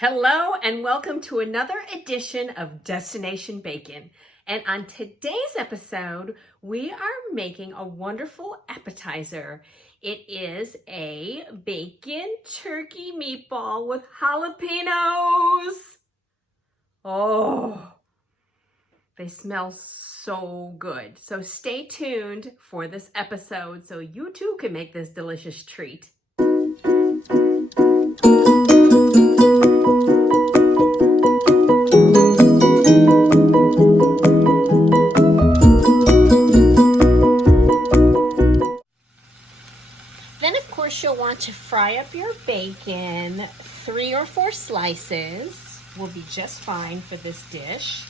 Hello and welcome to another edition of Destination Bacon. And on today's episode, we are making a wonderful appetizer. It is a bacon turkey meatball with jalapenos. Oh, they smell so good. So stay tuned for this episode so you too can make this delicious treat. Then, of course, you'll want to fry up your bacon. 3 or 4 slices will be just fine for this dish.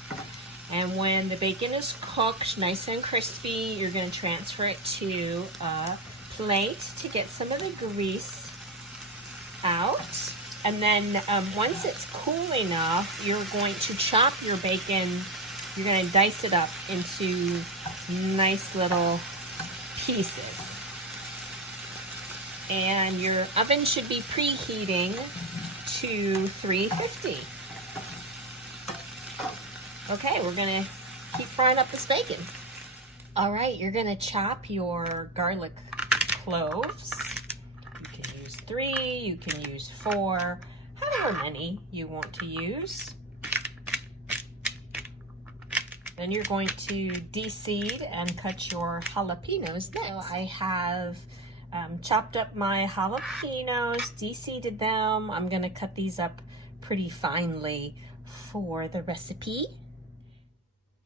And when the bacon is cooked nice and crispy, you're going to transfer it to a plate to get some of the grease out. And then once it's cool enough, you're going to chop your bacon. You're going to dice it up into nice little pieces. And your oven should be preheating to 350. Okay, we're gonna keep frying up this bacon. All right, you're gonna chop your garlic cloves. You can use 3, you can use 4, however many you want to use. Then you're going to de-seed and cut your jalapenos next. So I have chopped up my jalapenos, de-seeded them. I'm gonna cut these up pretty finely for the recipe.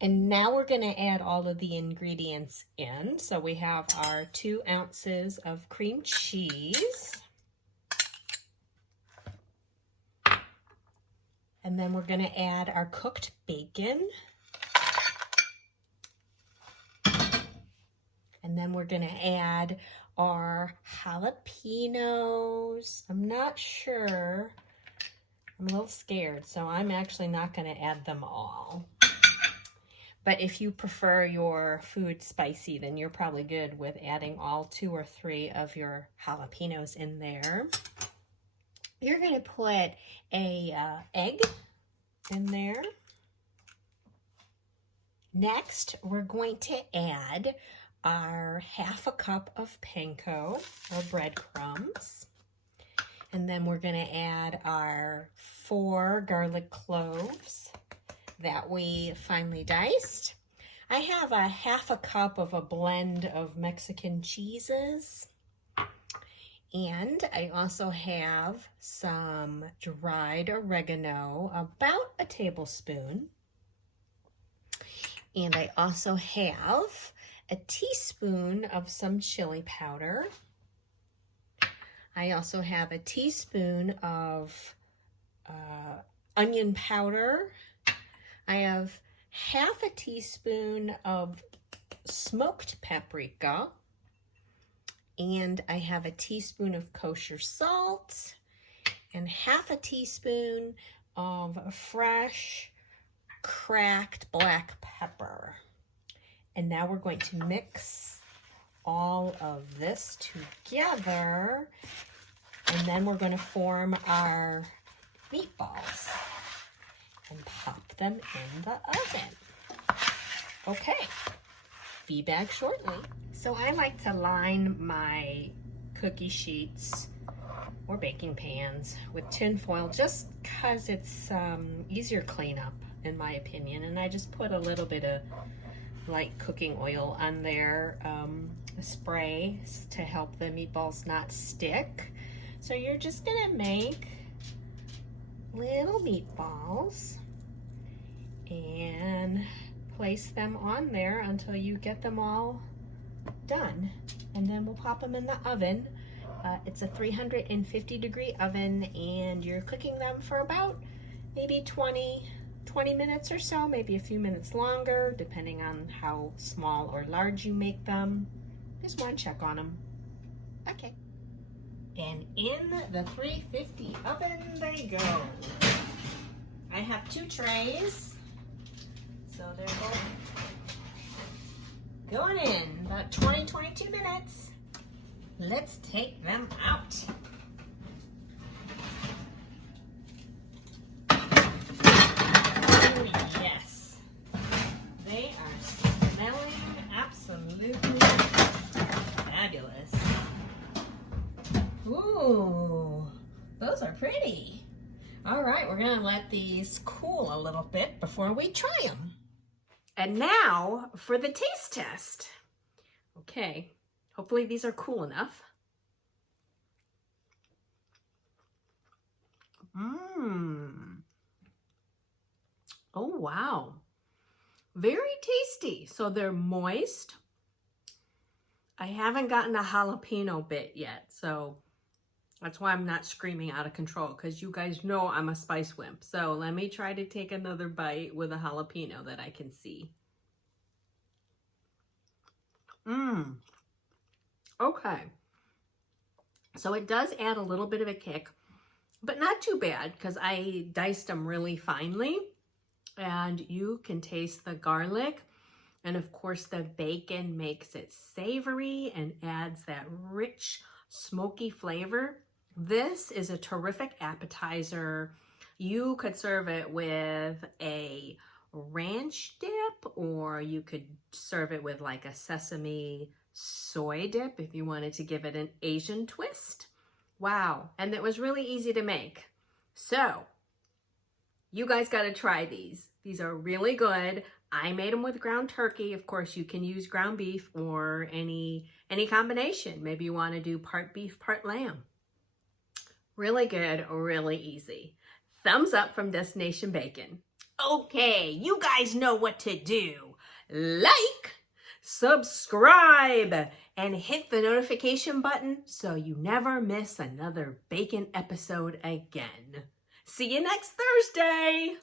And now we're gonna add all of the ingredients in. So we have our 2 ounces of cream cheese. And then we're gonna add our cooked bacon. And then we're gonna add our jalapenos. I'm not sure. I'm a little scared, so I'm actually not going to add them all. But if you prefer your food spicy, then you're probably good with adding all 2 or 3 of your jalapenos in there. You're going to put a egg in there. Next, we're going to add our 1/2 cup of panko, or breadcrumbs. And then we're going to add our 4 garlic cloves that we finely diced. I have a 1/2 cup of a blend of Mexican cheeses. And I also have some dried oregano, about a tablespoon. And I also have a teaspoon of some chili powder. I also have a teaspoon of onion powder. I have 1/2 teaspoon of smoked paprika. And I have a teaspoon of kosher salt and 1/2 teaspoon of fresh cracked black pepper. And now we're going to mix all of this together, and then we're going to form our meatballs and pop them in the oven. Okay, be back shortly. So I like to line my cookie sheets or baking pans with tin foil just because it's easier cleanup, in my opinion. And I just put a little bit of light cooking oil on there, a spray to help the meatballs not stick. So you're just gonna make little meatballs and place them on there until you get them all done. And then we'll pop them in the oven. It's a 350-degree oven, and you're cooking them for about maybe 20 minutes or so, maybe a few minutes longer, depending on how small or large you make them. Just want to check on them. Okay. And in the 350 oven they go. I have 2 trays, so they're both going in about 20-22 minutes. Let's take them out. Ooh, those are pretty. All right, we're gonna let these cool a little bit before we try them. And now for the taste test. Okay, hopefully these are cool enough. Oh, wow. Very tasty. So they're moist. I haven't gotten a jalapeno bit yet, so that's why I'm not screaming out of control, because you guys know I'm a spice wimp. So let me try to take another bite with a jalapeno that I can see. Okay. So it does add a little bit of a kick, but not too bad because I diced them really finely. And you can taste the garlic. And of course, the bacon makes it savory and adds that rich, smoky flavor. This is a terrific appetizer. You could serve it with a ranch dip, or you could serve it with like a sesame soy dip if you wanted to give it an Asian twist. Wow, and it was really easy to make. So, you guys got to try these. These are really good. I made them with ground turkey. Of course, you can use ground beef or any combination. Maybe you want to do part beef, part lamb. Really good, really easy. Thumbs up from Destination Bacon. Okay, you guys know what to do. Like, subscribe, and hit the notification button so you never miss another bacon episode again. See you next Thursday.